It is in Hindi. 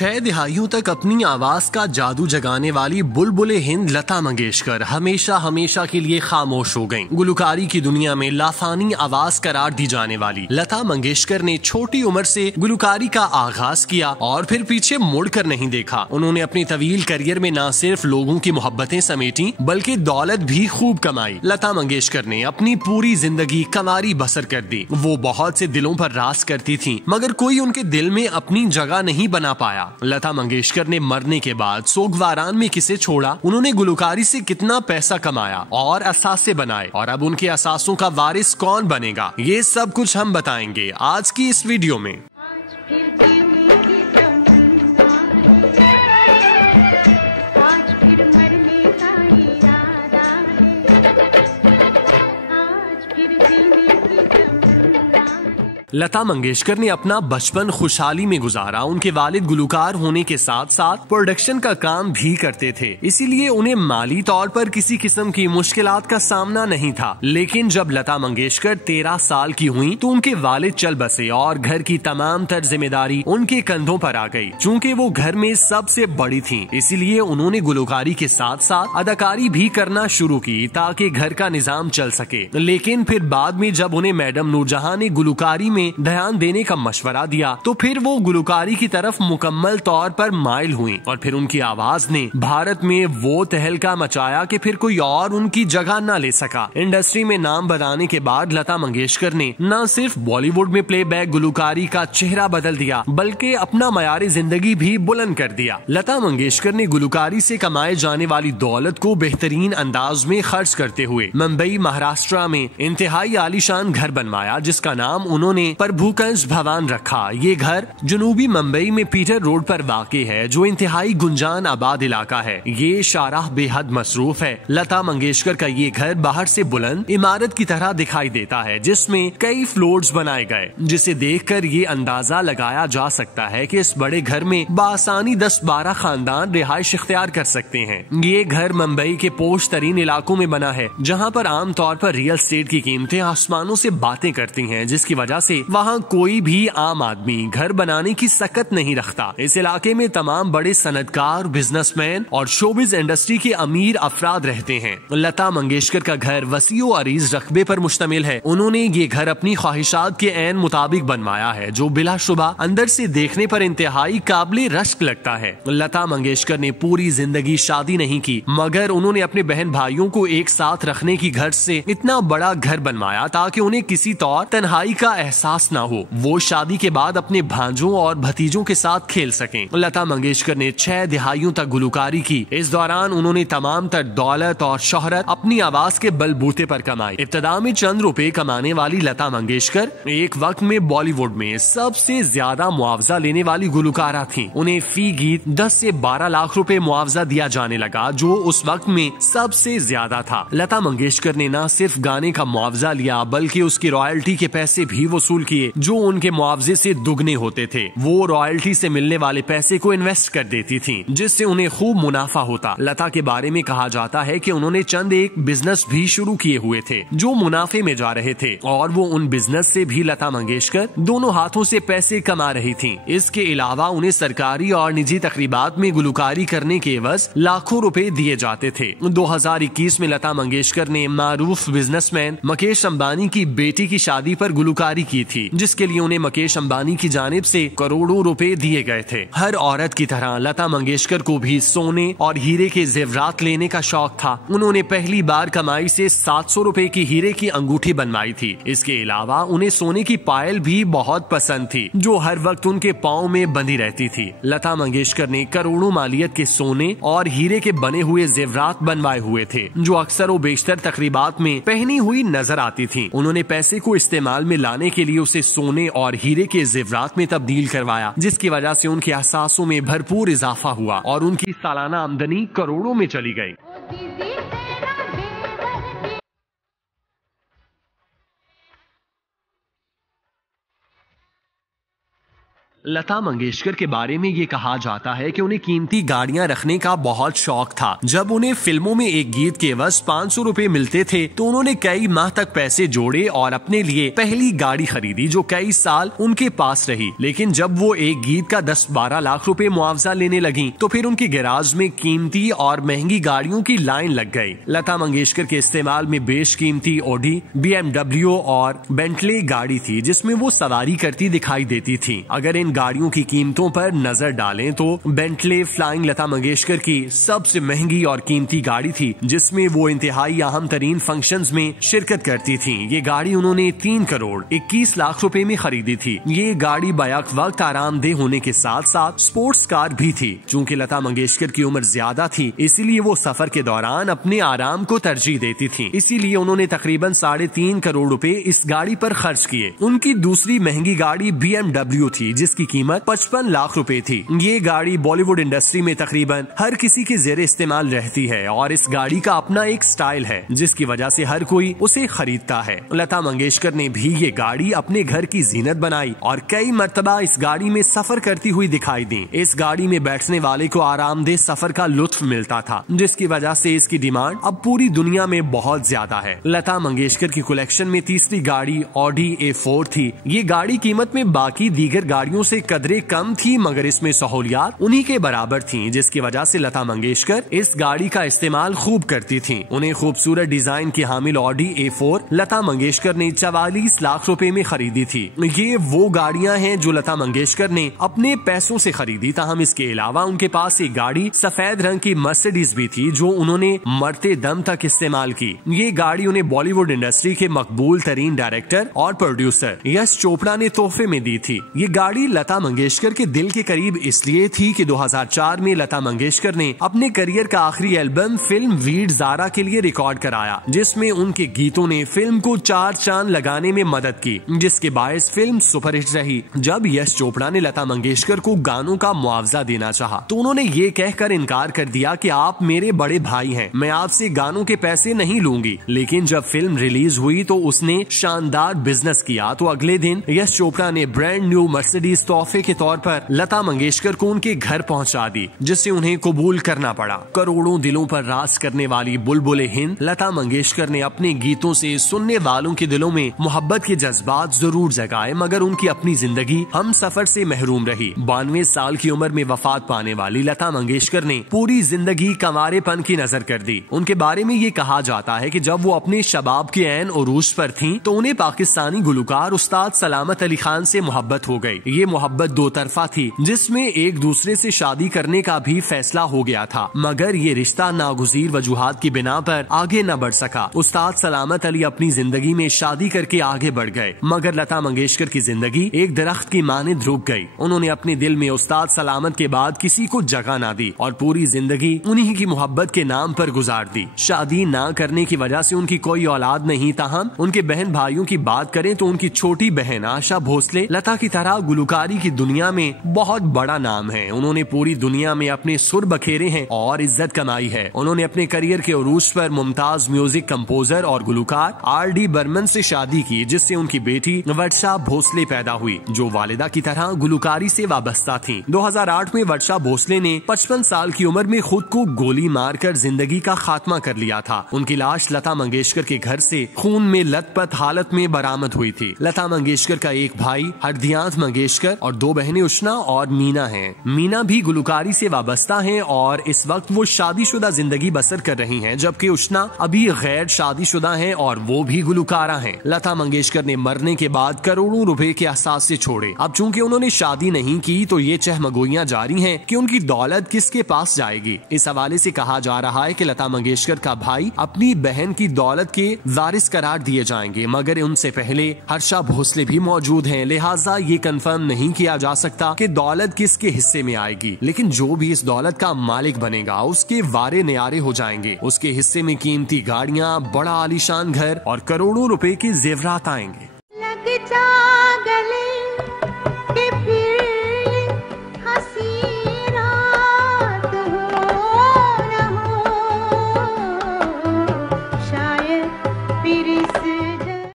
6 दिहाइयों तक अपनी आवाज का जादू जगाने वाली बुलबुले हिंद लता मंगेशकर हमेशा हमेशा के लिए खामोश हो गईं। गुलकारी की दुनिया में लाफानी आवाज करार दी जाने वाली लता मंगेशकर ने छोटी उम्र से गुलकारी का आगाज किया और फिर पीछे मुड़कर नहीं देखा। उन्होंने अपनी तवील करियर में न सिर्फ लोगों की मोहब्बतें समेटी बल्कि दौलत भी खूब कमाई। लता मंगेशकर ने अपनी पूरी जिंदगी कमारी बसर कर दी। वो बहुत से दिलों पर राज करती थी मगर कोई उनके दिल में अपनी जगह नहीं बना पाया। लता मंगेशकर ने मरने के बाद सोगवारान में किसे छोड़ा, उन्होंने गुलकारी से कितना पैसा कमाया और असासे बनाए और अब उनके असासों का वारिस कौन बनेगा, ये सब कुछ हम बताएंगे आज की इस वीडियो में। लता मंगेशकर ने अपना बचपन खुशहाली में गुजारा। उनके वालिद गुलकार होने के साथ साथ प्रोडक्शन का काम भी करते थे, इसीलिए उन्हें माली तौर पर किसी किस्म की मुश्किलात का सामना नहीं था। लेकिन जब लता मंगेशकर 13 साल की हुई तो उनके वालिद चल बसे और घर की तमाम तर जिम्मेदारी उनके कंधों पर आ गई। चूँकि वो घर में सबसे बड़ी थी, इसीलिए उन्होंने गुलकारी के साथ साथ अदाकारी भी करना शुरू की ताकि घर का निजाम चल सके। लेकिन फिर बाद में जब उन्हें मैडम नूरजहां ने गुलकारी ध्यान देने का मशवरा दिया तो फिर वो गुलकारी की तरफ मुकम्मल तौर पर माइल हुई और फिर उनकी आवाज ने भारत में वो तहलका मचाया कि फिर कोई और उनकी जगह न ले सका। इंडस्ट्री में नाम बनाने के बाद लता मंगेशकर ने न सिर्फ बॉलीवुड में प्लेबैक गुलकारी का चेहरा बदल दिया बल्कि अपना मयार जिंदगी भी बुलंद कर दिया। लता मंगेशकर ने गुलकारी से कमाए जाने वाली दौलत को बेहतरीन अंदाज में खर्च करते हुए मुंबई महाराष्ट्र में इंतहाई आलीशान घर बनवाया जिसका नाम उन्होंने प्रभुकंज भवन रखा। ये घर जनूबी मुंबई में पीटर रोड पर वाक़ई है जो इंतहाई गुंजान आबाद इलाका है। ये शाहराह बेहद मसरूफ है। लता मंगेशकर का ये घर बाहर से बुलंद इमारत की तरह दिखाई देता है जिसमें कई फ्लोर्स बनाए गए, जिसे देखकर ये अंदाजा लगाया जा सकता है कि इस बड़े घर में बासानी 10-12 खानदान रिहाइश इख्तियार कर सकते हैं। ये घर मुंबई के पोश तरीन इलाकों में बना है जहाँ पर आमतौर पर रियल एस्टेट की कीमतें आसमानों से बातें करती हैं, जिसकी वजह से वहाँ कोई भी आम आदमी घर बनाने की सकत नहीं रखता। इस इलाके में तमाम बड़े सनतकार, बिजनेसमैन और शोबिज इंडस्ट्री के अमीर अफराद रहते हैं। लता मंगेशकर का घर वसीओ अरीज रकबे पर मुश्तमिल है। उन्होंने ये घर अपनी ख्वाहिशात के ऐन मुताबिक बनवाया है जो बिलाशुबा अंदर से देखने पर इंतहाई काबिले रश्क लगता है। लता मंगेशकर ने पूरी जिंदगी शादी नहीं की मगर उन्होंने अपने बहन भाइयों को एक साथ रखने की घर से इतना बड़ा घर बनवाया ताकि उन्हें किसी तौर तन्हाई का एहसास न हो। वो शादी के बाद अपने भांजों और भतीजों के साथ खेल सकें। लता मंगेशकर ने 6 दिहाइयों तक गुलकारी की। इस दौरान उन्होंने तमाम तर दौलत और शोहरत अपनी आवाज के बलबूते पर कमाई। इब्तदा में चंद रुपए कमाने वाली लता मंगेशकर एक वक्त में बॉलीवुड में सबसे ज्यादा मुआवजा लेने वाली गुलकारा थी। उन्हें फी गीत 10 से 12 लाख रुपए मुआवजा दिया जाने लगा जो उस वक्त में सबसे ज्यादा था। लता मंगेशकर ने न सिर्फ गाने का मुआवजा लिया बल्कि उसकी रॉयल्टी के पैसे भी वसूल किए जो उनके मुआवजे से दुगने होते थे। वो रॉयल्टी से मिलने वाले पैसे को इन्वेस्ट कर देती थी जिससे उन्हें खूब मुनाफा होता। लता के बारे में कहा जाता है कि उन्होंने चंद एक बिजनेस भी शुरू किए हुए थे जो मुनाफे में जा रहे थे और वो उन बिजनेस से भी लता मंगेशकर दोनों हाथों से पैसे कमा रही थी। इसके अलावा उन्हें सरकारी और निजी तकरीबात में गुलकारी करने के एवज लाखों रुपए दिए जाते थे। 2021 में लता मंगेशकर ने मारूफ बिजनेसमैन मुकेश अंबानी की बेटी की शादी पर गुलकारी की थी जिसके लिए उन्हें मुकेश अंबानी की जानिब से करोड़ों रुपए दिए गए थे। हर औरत की तरह लता मंगेशकर को भी सोने और हीरे के जेवरात लेने का शौक था। उन्होंने पहली बार कमाई से 700 रुपए की हीरे की अंगूठी बनवाई थी। इसके अलावा उन्हें सोने की पायल भी बहुत पसंद थी जो हर वक्त उनके पाँव में बंधी रहती थी। लता मंगेशकर ने करोड़ों मालियत के सोने और हीरे के बने हुए जेवरात बनवाए हुए थे जो अक्सर व बेशतर तकरीबात में पहनी हुई नजर आती थी। उन्होंने पैसे को इस्तेमाल में लाने के लिए उसे सोने और हीरे के जेवरात में तब्दील करवाया जिसकी वजह से उनके एहसासों में भरपूर इजाफा हुआ और उनकी सालाना आमदनी करोड़ों में चली गई। लता मंगेशकर के बारे में ये कहा जाता है कि उन्हें कीमती गाड़ियां रखने का बहुत शौक था। जब उन्हें फिल्मों में एक गीत के एवज 500 रुपए मिलते थे तो उन्होंने कई माह तक पैसे जोड़े और अपने लिए पहली गाड़ी खरीदी जो कई साल उनके पास रही। लेकिन जब वो एक गीत का 10-12 लाख रुपए मुआवजा लेने लगी तो फिर उनके गैराज में कीमती और महंगी गाड़ियों की लाइन लग गई। लता मंगेशकर के इस्तेमाल में बेशकीमती ऑडी, BMW और बेंटले गाड़ी थी जिसमें वो सवारी करती दिखाई देती थी। अगर इन गाड़ियों की कीमतों पर नजर डालें तो बेंटले फ्लाइंग लता मंगेशकर की सबसे महंगी और कीमती गाड़ी थी जिसमें वो इंतहाई अहम तरीन फंक्शंस में शिरकत करती थी। ये गाड़ी उन्होंने 3 करोड़ 21 लाख रुपए में खरीदी थी। ये गाड़ी बैक वक्त आरामदेह होने के साथ साथ स्पोर्ट्स कार भी थी। चूँकि लता मंगेशकर की उम्र ज्यादा थी इसीलिए वो सफर के दौरान अपने आराम को तरजीह देती थी। इसीलिए उन्होंने तकरीबन 3.5 करोड़ रुपए इस गाड़ी पर खर्च किए। उनकी दूसरी महंगी गाड़ी BMW थी जिसकी कीमत 55 लाख रुपए थी। ये गाड़ी बॉलीवुड इंडस्ट्री में तकरीबन हर किसी के जेरे इस्तेमाल रहती है और इस गाड़ी का अपना एक स्टाइल है जिसकी वजह से हर कोई उसे खरीदता है। लता मंगेशकर ने भी ये गाड़ी अपने घर की जीनत बनाई और कई मर्तबा इस गाड़ी में सफर करती हुई दिखाई दी। इस गाड़ी में बैठने वाले को आरामदेह सफर का लुत्फ मिलता था जिसकी वजह से इसकी डिमांड अब पूरी दुनिया में बहुत ज्यादा है। लता मंगेशकर की कलेक्शन में तीसरी गाड़ी ऑडी A4 थी। ये गाड़ी कीमत में बाकी दीगर गाड़ियों से कदरे कम थी मगर इसमें सहूलियात उन्हीं के बराबर थीं जिसकी वजह से लता मंगेशकर इस गाड़ी का इस्तेमाल खूब करती थीं। उन्हें खूबसूरत डिजाइन की हामिल ऑडी A4 लता मंगेशकर ने 44 लाख रुपए में खरीदी थी। ये वो गाड़ियां हैं जो लता मंगेशकर ने अपने पैसों से खरीदी। ताहम इसके अलावा उनके पास एक गाड़ी सफेद रंग की मर्सिडीज भी थी जो उन्होंने मरते दम तक इस्तेमाल की। ये गाड़ी उन्हें बॉलीवुड इंडस्ट्री के मकबूल तरीन डायरेक्टर और प्रोड्यूसर यश चोपड़ा ने तोहफे में दी थी। ये गाड़ी लता मंगेशकर के दिल के करीब इसलिए थी कि 2004 में लता मंगेशकर ने अपने करियर का आखिरी एल्बम फिल्म वीर ज़ारा के लिए रिकॉर्ड कराया जिसमें उनके गीतों ने फिल्म को 4 चांद लगाने में मदद की जिसके बायस फिल्म सुपरहिट रही। जब यश चोपड़ा ने लता मंगेशकर को गानों का मुआवजा देना चाहा तो उन्होंने ये कहकर इनकार कर दिया कि आप मेरे बड़े भाई हैं, मैं आपसे गानों के पैसे नहीं लूंगी। लेकिन जब फिल्म रिलीज हुई तो उसने शानदार बिजनेस किया तो अगले दिन यश चोपड़ा ने ब्रांड न्यू मर्सिडीज तोहफे के तौर पर लता मंगेशकर को उनके घर पहुंचा दी जिससे उन्हें कबूल करना पड़ा। करोड़ों दिलों पर राज करने वाली बुलबुले हिंद लता मंगेशकर ने अपने गीतों से सुनने वालों के दिलों में मोहब्बत के जज्बात जरूर जगाए मगर उनकी अपनी जिंदगी हम सफर से महरूम रही। 92 साल की उम्र में वफात पाने वाली लता मंगेशकर ने पूरी जिंदगी कंवारेपन की नजर कर दी। उनके बारे में ये कहा जाता है कि जब वो अपने शबाब के ऐन उरूज पर थीं तो उन्हें पाकिस्तानी गुलकार उस्ताद सलामत अली खान से मोहब्बत हो गई। ये मोहब्बत दो तरफा थी जिसमें एक दूसरे से शादी करने का भी फैसला हो गया था मगर ये रिश्ता नागुज़ीर वजूहात की बिना पर आगे न बढ़ सका। उस्ताद सलामत अली अपनी जिंदगी में शादी करके आगे बढ़ गए मगर लता मंगेशकर की जिंदगी एक दरख्त की मानिंद रुक गई। उन्होंने अपने दिल में उस्ताद सलामत के बाद किसी को जगह ना दी और पूरी जिंदगी उन्हीं की मोहब्बत के नाम पर गुजार दी। शादी ना करने की वजह से उनकी कोई औलाद नहीं। ताहम उनके बहन भाइयों की बात करें तो उनकी छोटी बहन आशा भोसले लता की तरह गुलकारी की दुनिया में बहुत बड़ा नाम है। उन्होंने पूरी दुनिया में अपने सुर बखेरे हैं और इज्जत कमाई है। उन्होंने अपने करियर के उरूज पर मुमताज म्यूजिक कंपोजर और गुलकार R.D. बर्मन से शादी की जिससे उनकी बेटी वर्षा भोसले पैदा हुई जो वालिदा की तरह गुलकारी से वाबस्ता थी। 2008 में वर्षा भोसले ने 55 साल की उम्र में खुद को गोली मारकर जिंदगी का खात्मा कर लिया था। उनकी लाश लता मंगेशकर के घर से खून में लथपथ हालत में बरामद हुई थी। लता मंगेशकर का एक भाई हरदियांत मंगेशकर और 2 बहनें उष्णा और मीना हैं। मीना भी गुलकारी से वाबस्ता हैं और इस वक्त वो शादीशुदा जिंदगी बसर कर रही हैं जबकि उष्णा अभी गैर शादीशुदा हैं और वो भी गुलकारा हैं। लता मंगेशकर ने मरने के बाद करोड़ों रुपए के एहसास से छोड़े। अब चूंकि उन्होंने शादी नहीं की तो ये चहमगोइयां जारी हैं कि उनकी दौलत किसके पास जाएगी। इस हवाले से कहा जा रहा है कि लता मंगेशकर का भाई अपनी बहन की दौलत के वारिस करार दिए जाएंगे मगर उनसे पहले हर्षा भोसले भी मौजूद हैं, लिहाजा ये कंफर्म नहीं किया जा सकता कि दौलत किसके हिस्से में आएगी। लेकिन जो भी इस दौलत का मालिक बनेगा उसके वारे न्यारे हो जाएंगे। उसके हिस्से में कीमती गाड़ियाँ, बड़ा आलीशान घर और करोड़ों रुपए के जेवरात आएंगे।